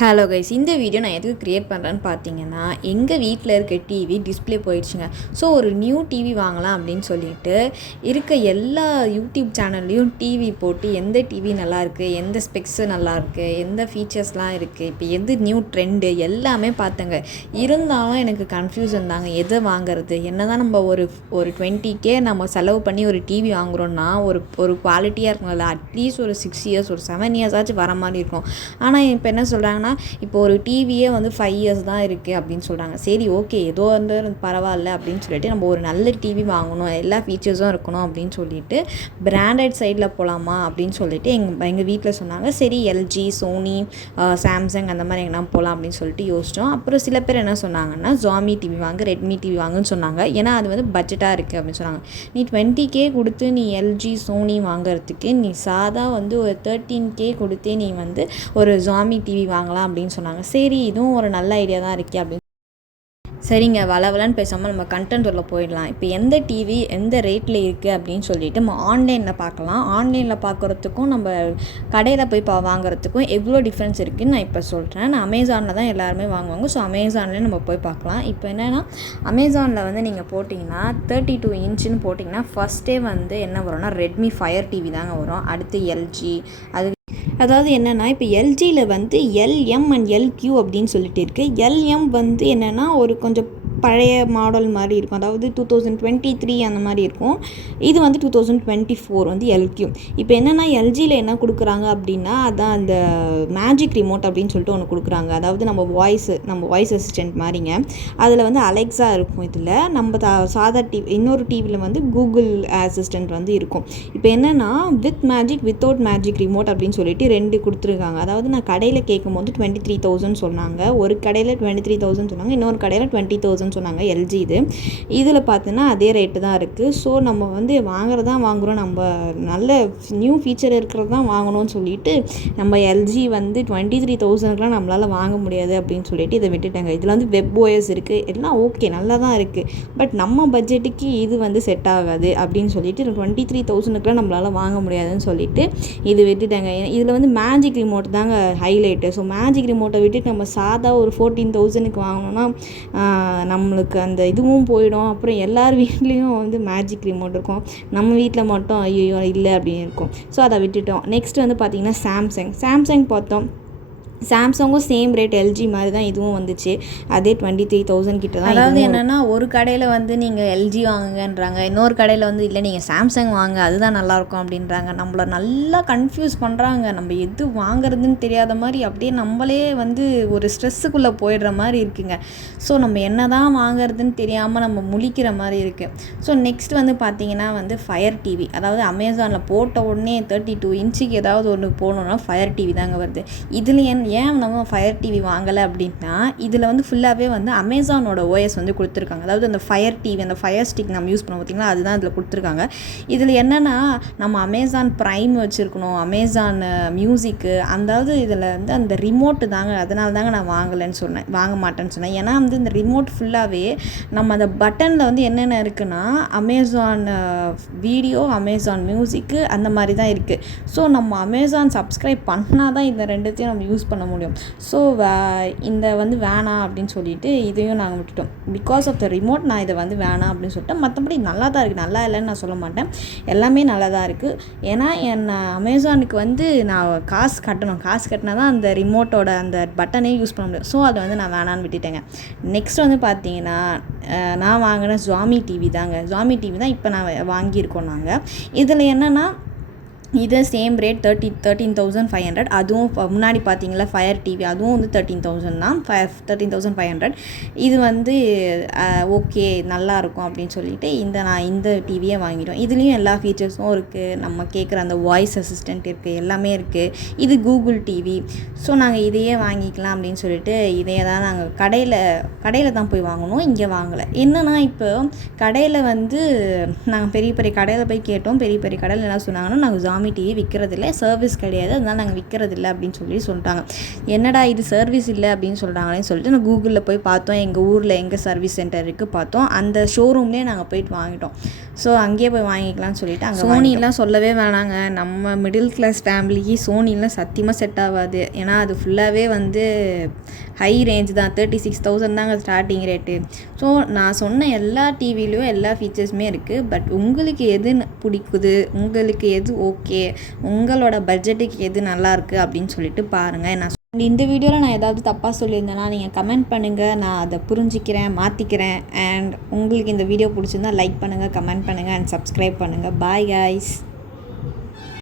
Hello guys, இந்த video நான் எதுக்கு க்ரியேட் பண்ணுறேன்னு பார்த்தீங்கன்னா, எங்கள் வீட்டில் இருக்க டிவி டிஸ்பிளே போயிடுச்சுங்க. ஸோ ஒரு நியூ டிவி வாங்கலாம் அப்படின்னு சொல்லிட்டு இருக்க எல்லா யூடியூப் சேனல்லையும் டிவி போட்டு எந்த டிவி நல்லாயிருக்கு, எந்த ஸ்பெக்ஸு நல்லாயிருக்கு, எந்த ஃபீச்சர்ஸ்லாம் இருக்குது, இப்போ எது நியூ ட்ரெண்டு எல்லாமே பார்த்தேங்க. இருந்தாலும் எனக்கு கன்ஃபியூஷன் தாங்க, எதை வாங்குறது. என்ன தான் நம்ம ஒரு 20K நம்ம செலவு பண்ணி ஒரு டிவி வாங்குகிறோன்னா ஒரு குவாலிட்டியாக இருக்கும்ல, அட்லீஸ்ட் ஒரு 6 இயர்ஸ் ஒரு 7 இயர்ஸ் ஆச்சு வர மாதிரி இருக்கும். ஆனால் இப்போ என்ன சொல்கிறாங்கன்னா, இப்போ ஒரு டிவியே வந்து 5 இயர்ஸ் தான் இருக்குது அப்படின்னு சொல்கிறாங்க. சரி, ஓகே, ஏதோ வந்து பரவாயில்ல அப்படின்னு சொல்லிட்டு நம்ம ஒரு நல்ல டிவி வாங்கணும், எல்லா ஃபீச்சர்ஸும் இருக்கணும் அப்படின்னு சொல்லிட்டு பிராண்டட் சைடில் போகலாமா அப்படின்னு சொல்லிட்டு எங்கள் வீட்டில் சொன்னாங்க. சரி, எல்ஜி, சோனி, சாம்சங் அந்த மாதிரி எங்கன்னா போகலாம் அப்படின்னு சொல்லிட்டு யோசித்தோம். அப்புறம் சில பேர் என்ன சொன்னாங்கன்னா, ஜாமி டிவி வாங்க, ரெட்மி டிவி வாங்குன்னு சொன்னாங்க. ஏன்னா அது வந்து பட்ஜெட்டாக இருக்குது அப்படின்னு சொன்னாங்க. நீ 20K கொடுத்து நீ எல்ஜி, சோனி வாங்குறதுக்கு நீ சாதா வந்து ஒரு 13K கொடுத்தே நீ வந்து ஒரு ஜாமி டிவி வாங்கலாம் அப்படின்னு சொன்னாங்க. சரி, இதுவும் ஒரு நல்ல ஐடியா தான் இருக்கே அப்படின்னு. சரிங்க, வளவலன்னு பேசாமல் நம்ம கண்டென்ட் உள்ள போயிடலாம். இப்போ எந்த டிவி எந்த ரேட்டில் இருக்குது அப்படின்னு சொல்லிட்டு நம்ம ஆன்லைனில் பார்க்கலாம். ஆன்லைனில் பார்க்குறதுக்கும் நம்ம கடையில் போய் வாங்குறதுக்கும் எவ்வளோ டிஃப்ரென்ஸ் இருக்குதுன்னு நான் இப்போ சொல்கிறேன். நான் அமேசானில் தான் எல்லாருமே வாங்குவாங்க. ஸோ அமேசான்லேயே நம்ம போய் பார்க்கலாம். இப்போ என்னென்னா, அமேசானில் வந்து நீங்கள் போட்டிங்கன்னா 32 இன்ச்சுன்னு போட்டிங்கன்னா ஃபஸ்ட்டே வந்து என்ன வரும்னா ரெட்மி ஃபயர் டிவி தாங்க வரும். அடுத்து எல்ஜி, அதாவது என்னென்னா, இப்போ எல்ஜியில் வந்து எல்எம் அண்ட் எல்கியூ அப்படின்னு சொல்லிட்டு இருக்குது. எல்எம் வந்து என்னென்னா ஒரு கொஞ்சம் பழைய மாடல் மாதிரி இருக்கும், அதாவது 2023 அந்த மாதிரி இருக்கும். இது வந்து 2024 வந்து எல்கியூ. இப்போ என்னென்னா, எல்ஜியில் என்ன கொடுக்குறாங்க அப்படின்னா, அதான் அந்த மேஜிக் ரிமோட் அப்படின்னு சொல்லிட்டு ஒன்று கொடுக்குறாங்க. அதாவது நம்ம வாய்ஸ் அசிஸ்டன்ட் மாதிரிங்க. அதில் வந்து அலெக்ஸா இருக்கும். இதில் நம்ம சாதா டிவி, இன்னொரு டிவியில் வந்து கூகுள் அசிஸ்டன்ட் வந்து இருக்கும். இப்போ என்னென்னா, with magic, without magic remote அப்படின்னு சொல்லிட்டு 2 கொடுத்துருக்காங்க. அதாவது நான் கடையில் கேட்கும்போது 23,000 சொன்னாங்க. ஒரு கடையில் 23,000 சொன்னாங்க, இன்னொரு கடையில் 20,000 சொன்னாங்க. எல்ஜி இதில் பார்த்தீங்கன்னா அதே ரேட்டு தான் இருக்குது. ஸோ நம்ம வந்து வாங்குறதான் வாங்குகிறோம், நம்ம நல்ல நியூ ஃபீச்சர் இருக்கிறது தான் வாங்கணும்னு சொல்லிட்டு நம்ம எல்ஜி வந்து 23,000க்குலாம் நம்மளால் வாங்க முடியாது அப்படின்னு சொல்லிட்டு இதை விட்டுட்டாங்க. இதில் வந்து வெப் ஓஎஸ் இருக்குது, எல்லாம் ஓகே, நல்லா தான் இருக்குது. பட் நம்ம பட்ஜெட்டுக்கு இது வந்து செட் ஆகாது அப்படின்னு சொல்லிட்டு 23,000க்குலாம் நம்மளால் வாங்க முடியாதுன்னு சொல்லிட்டு இது விட்டுட்டாங்க. இதில் வந்து மேஜிக் ரிமோட் தாங்க ஹைலைட்டு. ஸோ மேஜிக் ரிமோட்டை விட்டுட்டு நம்ம சாதா ஒரு 14,000க்கு வாங்கினோன்னா நம்மளுக்கு அந்த இதுவும் போயிடும். அப்புறம் எல்லார் வீட்லேயும் வந்து மேஜிக் ரிமோட் இருக்கும், நம்ம வீட்டில் மட்டும் ஐயோ இல்லை அப்படின்னு இருக்கும். ஸோ அதை விட்டுட்டோம். நெக்ஸ்ட் வந்து பார்த்திங்கன்னா சாம்சங் பார்த்தோம். சாம்சங்கும் சேம் ரேட் எல்ஜி மாதிரி தான் இதுவும் வந்துச்சு. அதே 23,000 கிட்ட தான். அதாவது என்னென்னா, ஒரு கடையில் வந்து நீங்கள் எல்ஜி வாங்குங்கன்றாங்க, இன்னொரு கடையில் வந்து இல்லை நீங்கள் சாம்சங் வாங்க, அதுதான் நல்லாயிருக்கும் அப்படின்றாங்க. நம்மளை நல்லா கன்ஃபியூஸ் பண்ணுறாங்க. நம்ம எது வாங்குறதுன்னு தெரியாத மாதிரி அப்படியே நம்மளே வந்து ஒரு ஸ்ட்ரெஸ்ஸுக்குள்ளே போயிடுற மாதிரி இருக்குங்க. ஸோ நம்ம என்ன தான் வாங்குறதுன்னு தெரியாமல் நம்ம முழிக்கிற மாதிரி இருக்குது. ஸோ நெக்ஸ்ட் வந்து பார்த்திங்கன்னா வந்து ஃபயர் டிவி, அதாவது அமேசானில் போட்ட உடனே 32 இன்ச்சுக்கு ஏதாவது ஒன்று போகணுன்னா ஃபயர் டிவி தாங்க வருது. இதில் ஏன் நம்ம ஃபயர் டிவி வாங்கலை அப்படின்னா, இதில் வந்து ஃபுல்லாகவே வந்து அமேசானோட ஓஎஸ் வந்து கொடுத்துருக்காங்க. அதாவது அந்த ஃபயர் டிவி, அந்த ஃபயர் ஸ்டிக் நம்ம யூஸ் பண்ணுவோம் பார்த்திங்களா, அதுதான் இதில் கொடுத்துருக்காங்க. இதில் என்னென்னா, நம்ம அமேசான் ப்ரைம் வச்சுருக்கணும், அமேசான் மியூசிக்கு, அதாவது இதில் வந்து அந்த ரிமோட்டு தாங்க. அதனால தாங்க நான் வாங்க மாட்டேன்னு சொன்னேன். ஏன்னா வந்து இந்த ரிமோட் ஃபுல்லாகவே நம்ம அந்த பட்டனில் வந்து என்னென்ன இருக்குன்னா, அமேசான் வீடியோ, அமேசான் மியூசிக்கு அந்த மாதிரி தான் இருக்குது. ஸோ நம்ம அமேசான் சப்ஸ்கிரைப் பண்ணால் தான் இந்த ரெண்டுத்தையும் நம்ம யூஸ் பண்ண முடியும். ஸோ இந்த வந்து வேணாம் அப்படின்னு சொல்லிட்டு இதையும் நாங்கள் விட்டுட்டோம். பிகாஸ் ஆஃப் த ரிமோட் நான் இதை வந்து வேணாம் அப்படின்னு சொல்லிட்டேன். மற்றபடி நல்லா தான் இருக்குது, நல்லா இல்லைன்னு நான் சொல்ல மாட்டேன், எல்லாமே நல்லா தான் இருக்குது. ஏன்னா அமேசானுக்கு வந்து நான் காசு கட்டினா தான் அந்த ரிமோட்டோட அந்த பட்டனே யூஸ் பண்ண முடியும். ஸோ அதை வந்து நான் வேணான்னு விட்டுட்டேங்க. நெக்ஸ்ட் வந்து பார்த்தீங்கன்னா, நான் வாங்கின ஜாமி டிவி தான் இப்போ நான் வாங்கியிருக்கோம் நாங்கள். இதில் என்னென்னா, இது சேம் ரேட் 13,500. அதுவும் முன்னாடி பார்த்தீங்களா ஃபயர் டிவி, அதுவும் வந்து 13,000 தான், 13,500. இது வந்து ஓகே நல்லாயிருக்கும் அப்படின்னு சொல்லிட்டு நான் இந்த டிவியை வாங்கிட்டோம். இதுலேயும் எல்லா ஃபீச்சர்ஸும் இருக்குது, நம்ம கேட்குற அந்த வாய்ஸ் அசிஸ்டண்ட் இருக்குது, எல்லாமே இருக்குது. இது கூகுள் டிவி. ஸோ நாங்கள் இதையே வாங்கிக்கலாம் அப்படின்னு சொல்லிட்டு இதையே தான் நாங்கள் கடையில் தான் போய் வாங்கணும், இங்கே வாங்கலை. என்னென்னா, இப்போ கடையில் வந்து நாங்கள் பெரிய பெரிய கடையில் போய் கேட்டோம். பெரிய பெரிய கடையில் என்ன சொன்னாங்கன்னா, நாங்கள் டிவி விற்கிறதில்ல, சர்வீஸ் கிடையாது, அதனால நாங்கள் விற்கிறதில்ல அப்படின்னு சொல்லிட்டாங்க. என்னடா இது சர்வீஸ் இல்லை அப்படின்னு சொல்கிறாங்கன்னு சொல்லிட்டு நான் கூகுளில் போய் பார்த்தோம். எங்கள் ஊரில் எங்கே சர்வீஸ் சென்டர் இருக்குது பார்த்தோம். அந்த ஷோரூம்லேயே நாங்கள் போயிட்டு வாங்கிட்டோம். ஸோ அங்கேயே போய் வாங்கிக்கலாம்னு சொல்லிட்டு அங்கே சோனிலாம் சொல்லவே வேணாங்க. நம்ம மிடில் கிளாஸ் ஃபேமிலிக்கு சோனிலாம் சத்தியமாக செட் ஆகாது. ஏன்னா அது ஃபுல்லாகவே வந்து ஹை ரேஞ்ச் தான். 36,000 தாங்க ஸ்டார்டிங் ரேட்டு. ஸோ நான் சொன்ன எல்லா டிவிலையும் எல்லா ஃபீச்சர்ஸுமே இருக்குது. பட் உங்களுக்கு எது பிடிக்குது, உங்களுக்கு எது ஓகே, உங்களோட பட்ஜெட்டுக்கு எது நல்லாயிருக்கு அப்படின்னு சொல்லிட்டு பாருங்கள். இந்த வீடியோவில் நான் ஏதாவது தப்பாக சொல்லியிருந்தேன்னா நீங்கள் கமெண்ட் பண்ணுங்கள். நான் அதை புரிஞ்சிக்கிறேன், மாற்றிக்கிறேன். அண்ட் உங்களுக்கு இந்த வீடியோ பிடிச்சிருந்தா லைக் பண்ணுங்கள், கமெண்ட் பண்ணுங்கள் அண்ட் சப்ஸ்கிரைப் பண்ணுங்கள். Bye guys.